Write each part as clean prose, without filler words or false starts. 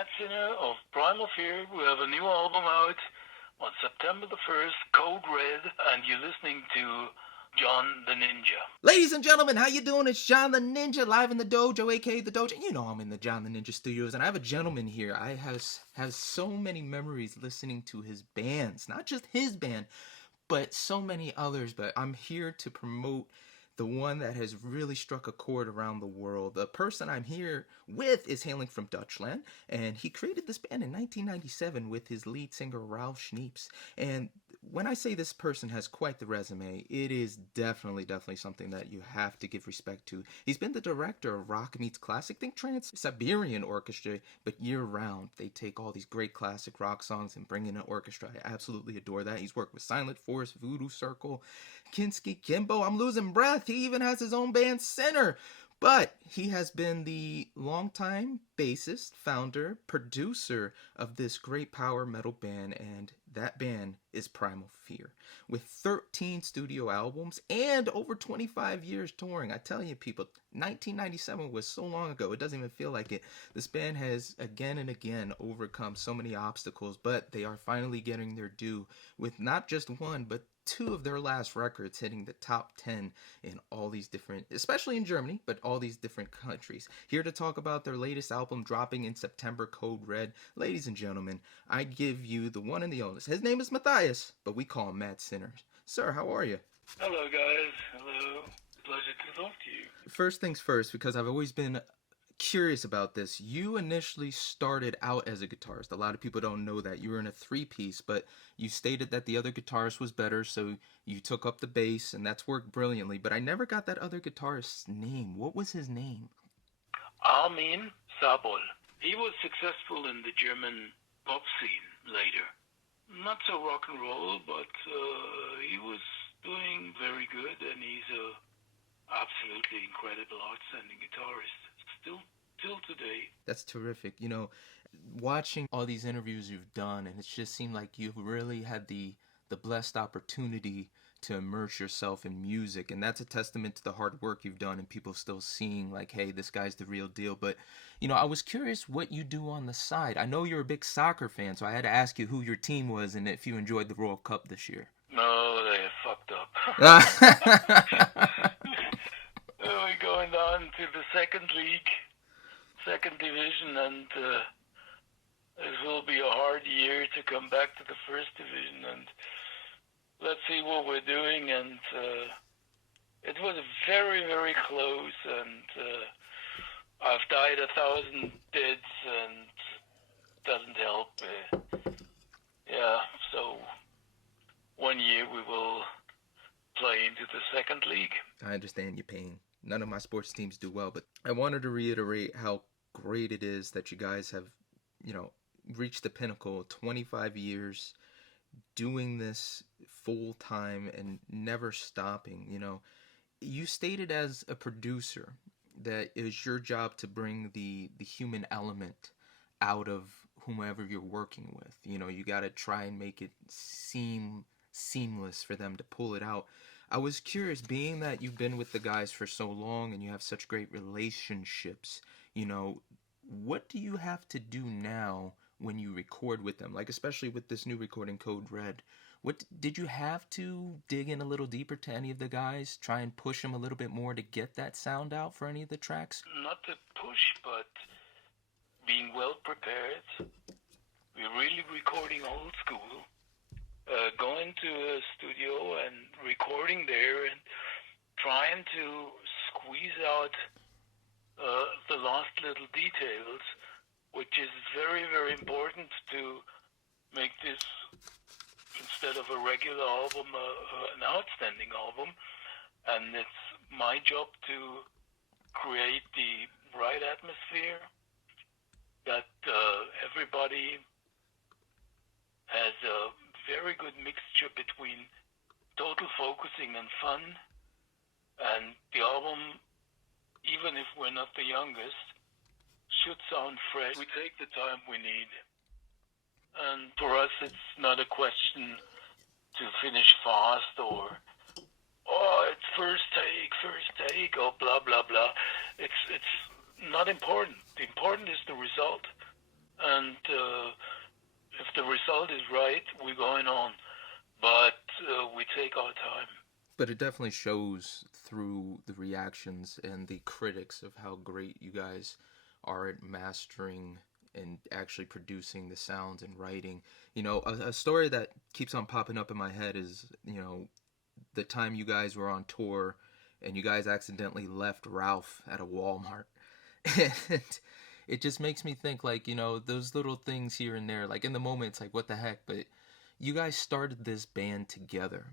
Matt Sinner of Primal Fear. We have a new album out on September the 1st, Code Red, and you're listening to John the Ninja. Ladies and gentlemen, how you doing? It's John the Ninja, live in the dojo, aka the dojo. You know I'm in the John the Ninja studios, and I have a gentleman here. I have so many memories listening to his bands, not just his band, but so many others. But I'm here to promote the one that has really struck a chord around the world. The person I'm here with is hailing from Dutchland, and he created this band in 1997 with his lead singer Ralph Schneeps. And when I say this person has quite the resume, it is definitely something that you have to give respect to. He's been the director of Rock Meets Classic, think Trans-Siberian Orchestra, but year-round. They take all these great classic rock songs and bring in an orchestra. I absolutely adore that. He's worked with Silent Force, Voodoo Circle, Kinski, Kimbo. I'm losing breath. He even has his own band, Sinner. But he has been the longtime bassist, founder, producer of this great power metal band, and that band is Primal Fear. With 13 studio albums and over 25 years touring. I tell you people, 1997 was so long ago, it doesn't even feel like it. This band has again and again overcome so many obstacles, but they are finally getting their due with not just one, but two of their last records hitting the top 10 in all these different, especially in Germany, but all these different countries. Here to talk about their latest album dropping in September, Code Red. Ladies and gentlemen, I give you the one and the only. His name is Matthias, but we call him Matt Sinner. Sir, how are you? Hello, guys. Hello. Pleasure to talk to you. First things first, because I've always been curious about this. You initially started out as a guitarist. A lot of people don't know that. You were in a three-piece, but you stated that the other guitarist was better, so you took up the bass, and that's worked brilliantly. But I never got that other guitarist's name. What was his name? Armin Sabol. He was successful in the German pop scene later. Not so rock and roll, but he was doing very good, and he's a absolutely incredible, outstanding guitarist. Still today. That's terrific. You know, watching all these interviews you've done, and it's just seemed like you've really had the blessed opportunity to immerse yourself in music, and that's a testament to the hard work you've done and people still seeing like, hey, this guy's the real deal. But you know, I was curious what you do on the side. I know you're a big soccer fan, so I had to ask you who your team was and if you enjoyed the World Cup this year. No, they fucked up. We're going down to the second division, and it will be a hard year to come back to the first division, and let's see what we're doing. And it was very, very close, and I've died 1,000 deaths, and it doesn't help. So 1 year we will play into the second league. I understand your pain. None of my sports teams do well, but I wanted to reiterate how great it is that you guys have, you know, reached the pinnacle. 25 years doing this full time and never stopping. You know, you stated as a producer that it was your job to bring the human element out of whomever you're working with. You know, you got to try and make it seem seamless for them to pull it out. I was curious, being that you've been with the guys for so long and you have such great relationships, you know, what do you have to do now when you record with them? Like, especially with this new recording, Code Red. What did you have to dig in a little deeper to any of the guys, try and push them a little bit more to get that sound out for any of the tracks? Not to push, but being well prepared. We're really recording old school. Going to a studio and recording there and trying to squeeze out the last little details, which is very, very important to make this, instead of a regular album, an outstanding album. And it's my job to create the right atmosphere, that everybody has a very good mixture between total focusing and fun. And the album, even if we're not the youngest, should sound fresh. We take the time we need. And for us, it's not a question to finish fast or, it's first take, or blah, blah, blah. It's not important. The important is the result. And result is right, we're going on. But we take our time. But it definitely shows through the reactions and the critics of how great you guys are at mastering and actually producing the sounds and writing. You know, a story that keeps on popping up in my head is, you know, the time you guys were on tour and you guys accidentally left Ralph at a Walmart. And it just makes me think, like, you know, those little things here and there, like in the moment it's like, what the heck? But you guys started this band together.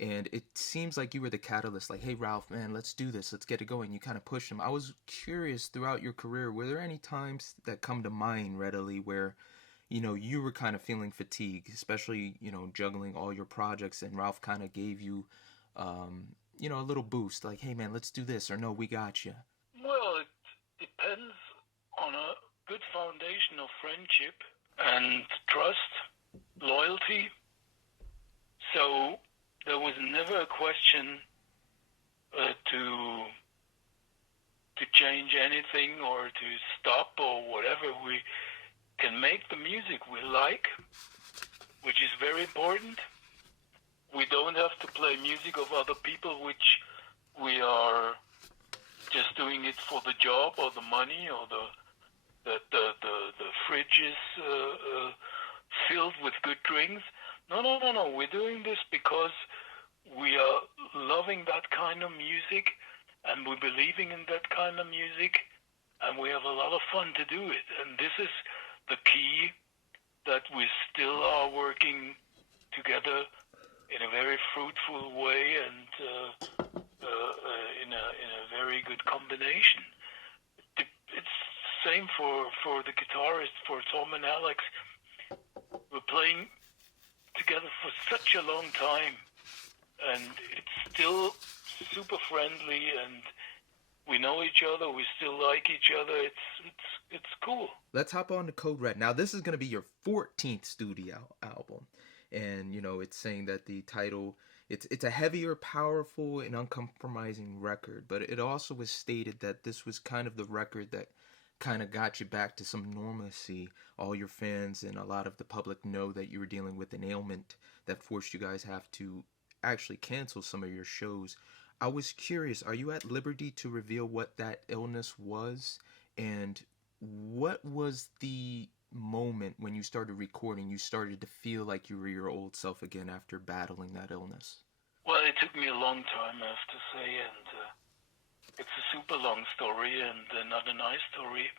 And it seems like you were the catalyst, like, hey, Ralph, man, let's do this. Let's get it going. You kind of pushed him. I was curious, throughout your career, were there any times that come to mind readily where, you know, you were kind of feeling fatigue, especially, you know, juggling all your projects, and Ralph kind of gave you, you know, a little boost, like, hey, man, let's do this, or no, we got you? Well, it depends on a good foundation of friendship and trust, loyalty. So there was never a question to change anything or to stop or whatever. We can make the music we like, which is very important. We don't have to play music of other people, which we are just doing it for the job or the money, or the fridge is filled with good drinks. No. We're doing this because we are loving that kind of music, and we're believing in that kind of music, and we have a lot of fun to do it. And this is the key, that we still are working together in a very fruitful way, and in a very good combination. It's the same for the guitarists, for Tom and Alex. We're playing together for such a long time, and it's still super friendly, and we know each other, we still like each other. It's cool. Let's hop on to Code Red. Now, this is going to be your 14th studio album, and, you know, it's saying that the title, it's a heavier, powerful, and uncompromising record, but it also was stated that this was kind of the record that kind of got you back to some normalcy. All your fans and a lot of the public know that you were dealing with an ailment that forced you guys have to actually cancel some of your shows. I was curious, are you at liberty to reveal what that illness was, and what was the moment when you started recording, you started to feel like you were your old self again after battling that illness? Well, it took me a long time, I have to say, and it's a super long story and not a nice story.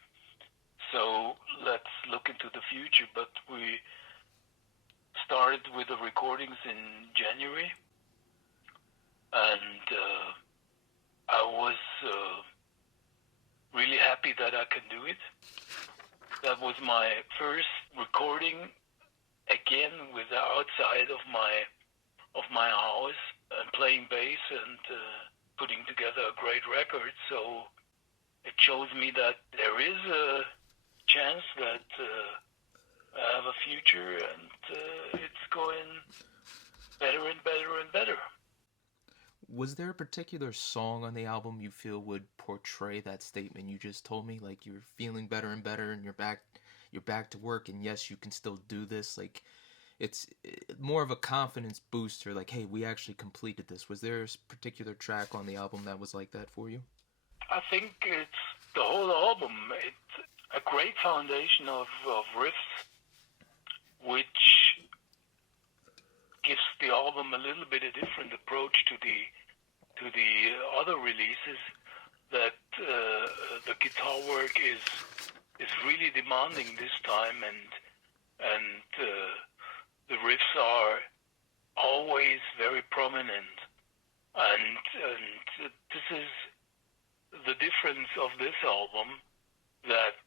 So let's look into the future. But we started with the recordings in January, and I was really happy that I can do it. That was my first recording again with the outside of my house and playing bass and putting together a great record. So it shows me that there is a chance that I have a future, and it's going better and better and better. Was there a particular song on the album you feel would portray that statement you just told me? Like, you're feeling better and better, and you're back to work, and yes, you can still do this. Like, it's more of a confidence booster. Like, hey, we actually completed this. Was there a particular track on the album that was like that for you? I think it's the whole album. It's a great foundation of riffs, which gives the album a little bit a different approach to the other releases. That the guitar work is really demanding this time, and the riffs are always very prominent, and this is the difference of this album, that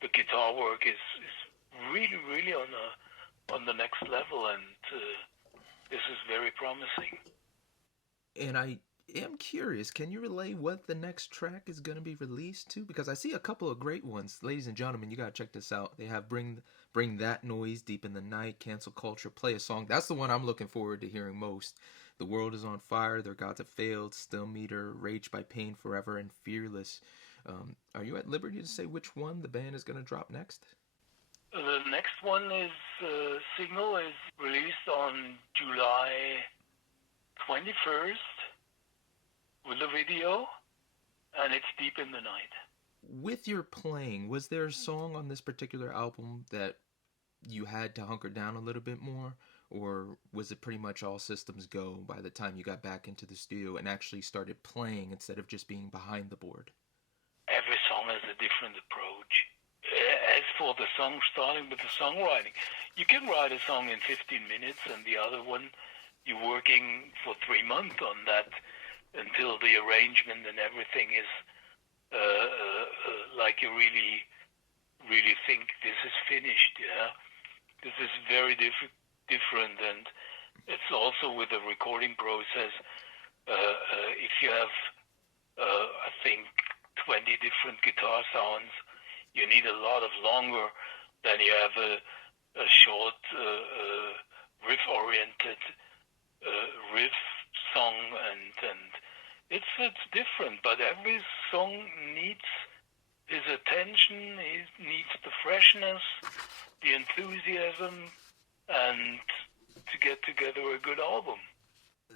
the guitar work is really on the next level, and this is very promising. And I am curious, can you relay what the next track is going to be released to? Because I see a couple of great ones. Ladies and gentlemen, you got to check this out. They have Bring That Noise, Deep in the Night, Cancel Culture, Play a Song. That's the one I'm looking forward to hearing most. The World is on Fire, Their Gods Have Failed, Still Meter, Raged by Pain Forever, and Fearless. Are you at liberty to say which one the band is going to drop next? The next one is single is released on July 21st with a video, and it's Deep in the Night. With your playing, was there a song on this particular album that you had to hunker down a little bit more, or was it pretty much all systems go by the time you got back into the studio and actually started playing instead of just being behind the board? Every song has a different approach. As for the song, starting with the songwriting, you can write a song in 15 minutes, and the other one, you're working for 3 months on that until the arrangement and everything is like you really, really think this is finished. Yeah, this is very different, and it's also with the recording process. If you have, I think, 20 different guitar sounds, you need a lot of longer than you have a short riff-oriented riff song, and it's different. But every song needs his attention, it needs the freshness, the enthusiasm, and to get together a good album.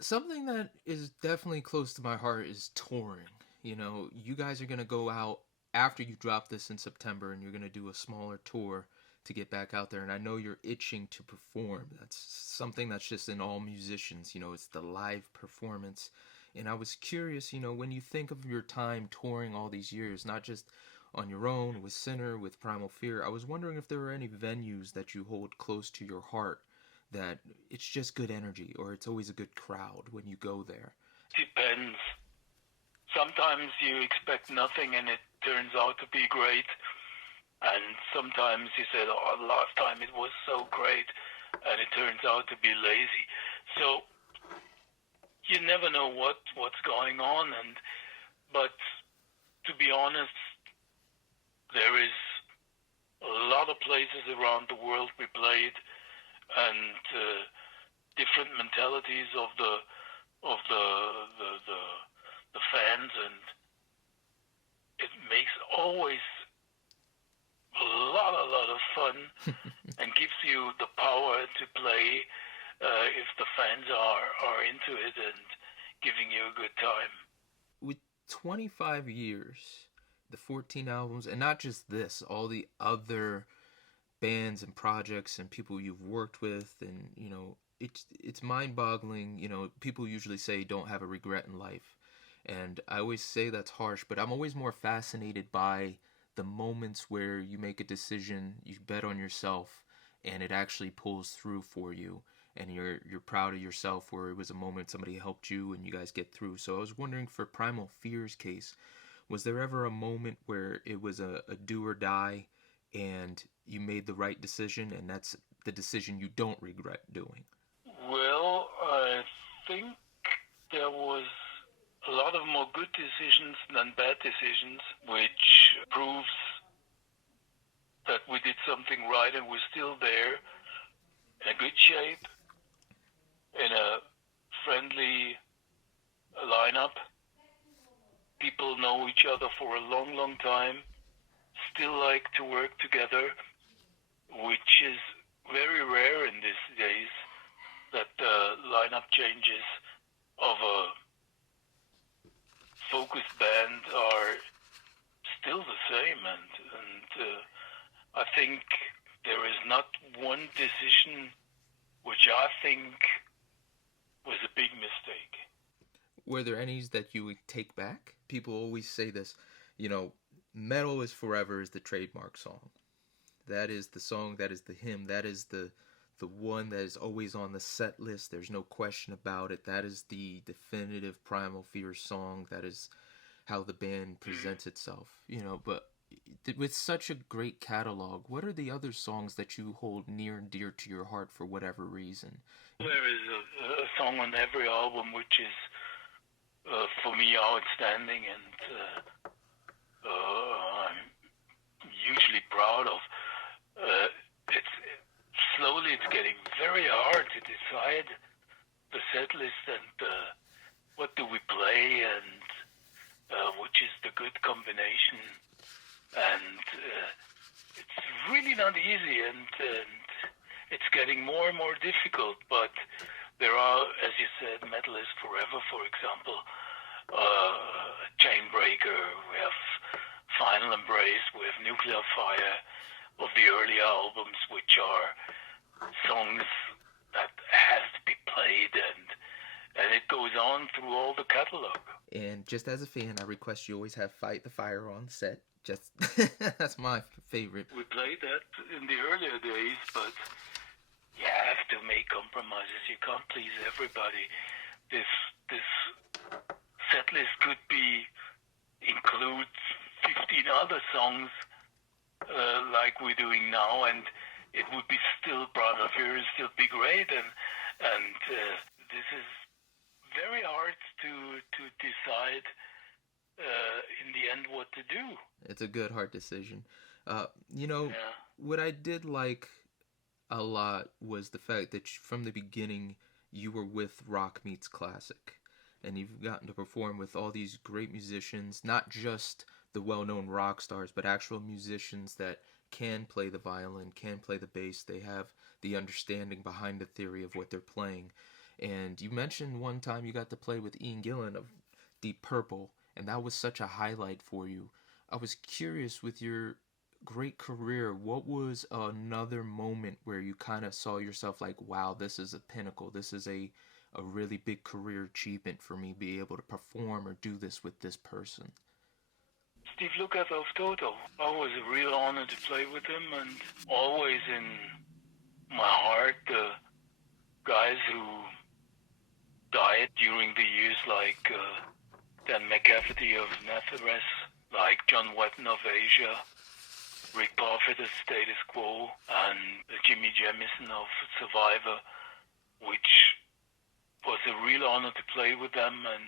Something that is definitely close to my heart is touring. You know, you guys are going to go out after you drop this in September, and you're going to do a smaller tour to get back out there. And I know you're itching to perform. That's something that's just in all musicians. You know, it's the live performance. And I was curious, you know, when you think of your time touring all these years, not just on your own, with Sinner, with Primal Fear, I was wondering if there were any venues that you hold close to your heart that it's just good energy, or it's always a good crowd when you go there. Depends. Sometimes you expect nothing and it turns out to be great. And sometimes you said, oh, last time it was so great, and it turns out to be lazy. So you never know what's going on. But to be honest, there is a lot of places around the world we played, and different mentalities of the fans, and it makes always a lot of fun and gives you the power to play if the fans are into it and giving you a good time. With 25 years, the 14 albums, and not just this, all the other bands and projects and people you've worked with, and you know, it's mind-boggling. You know, people usually say don't have a regret in life, and I always say that's harsh, but I'm always more fascinated by the moments where you make a decision, you bet on yourself, and it actually pulls through for you, and you're proud of yourself, where it was a moment somebody helped you and you guys get through. So I was wondering, for Primal Fear's case, was there ever a moment where it was a do or die and you made the right decision, and that's the decision you don't regret doing? Well, I think there was a lot of more good decisions than bad decisions, which proves that we did something right and we're still there in a good shape, in a friendly lineup. People know each other for a long time, still like to work together, which is very rare in these days, that the lineup changes of a focused band are still the same, and I think there is not one decision which I think was a big mistake. Were there any that you would take back? People always say this, you know, Metal is Forever is the trademark song. That is the song, that is the hymn, that is the one that is always on the set list. There's no question about it. That is the definitive Primal Fear song. That is how the band presents itself, you know. But with such a great catalog, what are the other songs that you hold near and dear to your heart for whatever reason? There is a song on every album which is, for me, outstanding, and I'm hugely proud of. It's getting very hard to decide the set list and what do we play, and which is the good combination. And it's really really not easy, and it's getting more and more difficult. But there are, as you said, Metal is Forever, for example, Chainbreaker, we have Final Embrace, we have Nuclear Fire of the earlier albums, which are songs that has to be played, and it goes on through all the catalog. And just as a fan, I request you always have Fight the Fire on set. Just that's my favorite. We played that in the earlier days, but you have to make compromises. You can't please everybody. This set list could include 15 other songs like we're doing now, and it would be still Primal Fear, still be great, and this is very hard to decide in the end what to do. It's a good, hard decision. What I did like a lot was the fact that from the beginning you were with Rock Meets Classic, and you've gotten to perform with all these great musicians, not just the well-known rock stars, but actual musicians that can play the violin, can play the bass. They have the understanding behind the theory of what they're playing. And you mentioned one time you got to play with Ian Gillan of Deep Purple, and that was such a highlight for you. I was curious, with your great career, what was another moment where you kind of saw yourself like, wow, this is a pinnacle, this is a really big career achievement for me, be able to perform or do this with this person? Steve Lukather of Toto. Always a real honor to play with him, and always in my heart the guys who died during the years, like Dan McCafferty of Nazareth, like John Wetton of Asia, Rick Parfitt of Status Quo, and Jimmy Jamison of Survivor, which was a real honor to play with them and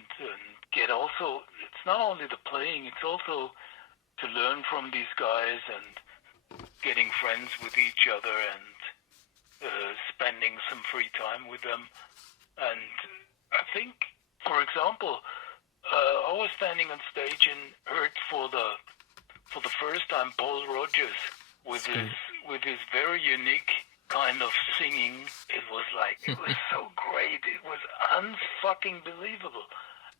get also, it's not only the playing, it's also to learn from these guys and getting friends with each other and spending some free time with them. And I think, for example, I was standing on stage and heard for the first time Paul Rodgers with his very unique kind of singing. It was so great. It was unfucking believable.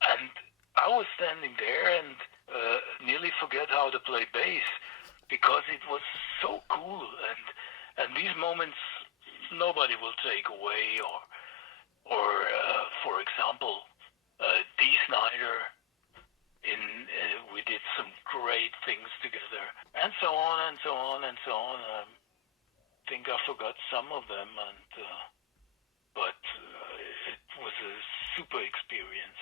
And I was standing there and nearly forget how to play bass because it was so cool. And these moments nobody will take away. Or for example, Dee Snyder. We did some great things together, and so on and so on and so on. I think I forgot some of them, but it was a super experience.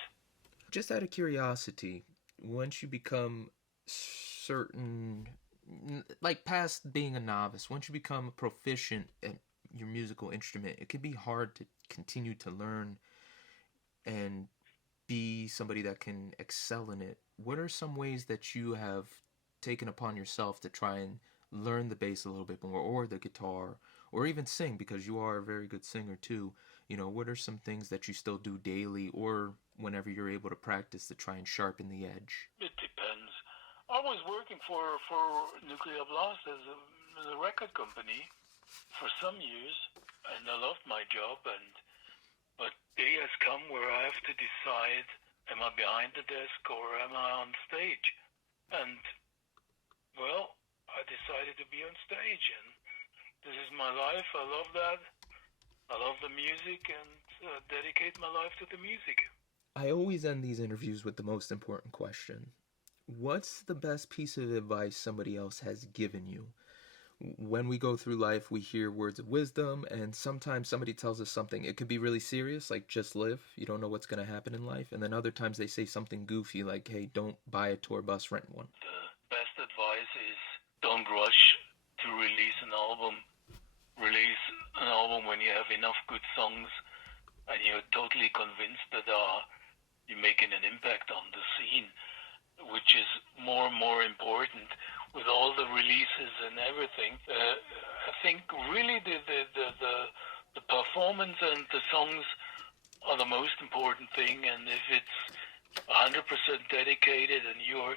Just out of curiosity, once you become certain, like past being a novice, once you become proficient at your musical instrument, it can be hard to continue to learn and be somebody that can excel in it. What are some ways that you have taken upon yourself to try and learn the bass a little bit more, or the guitar, or even sing, because you are a very good singer too? What are some things that you still do daily or whenever you're able to practice to try and sharpen the edge? It depends. I was working for Nuclear Blast as a record company for some years, and I loved my job, but day has come where I have to decide, am I behind the desk or am I on stage? And, well, I decided to be on stage, and this is my life. I love that. I love the music, and dedicate my life to the music. I always end these interviews with the most important question. What's the best piece of advice somebody else has given you? When we go through life, we hear words of wisdom, and sometimes somebody tells us something. It could be really serious, like just live. You don't know what's going to happen in life. And then other times they say something goofy, like, hey, don't buy a tour bus, rent one. The best advice is don't rush to release an album. Release an album when you have enough good songs and you're totally convinced that you're making an impact on the scene, which is more and more important. With all the releases and everything, I think really the performance and the songs are the most important thing. And if it's 100% dedicated and you're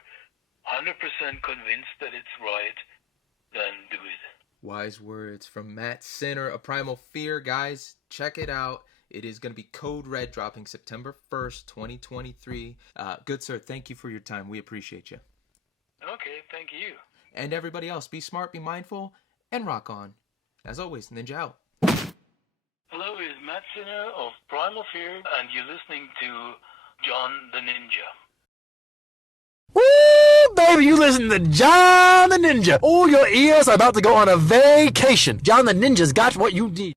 100% convinced that it's right, then do it. Wise words from Matt Sinner of Primal Fear. Guys, check it out. It is going to be Code Red, dropping September 1st, 2023. Good sir, thank you for your time. We appreciate you. Okay, thank you. And everybody else, be smart, be mindful, and rock on. As always, Ninja out. Hello, it's Matt Sinner of Primal Fear, and you're listening to John the Ninja. Woo, baby, you listen to John the Ninja. All your ears are about to go on a vacation. John the Ninja's got what you need.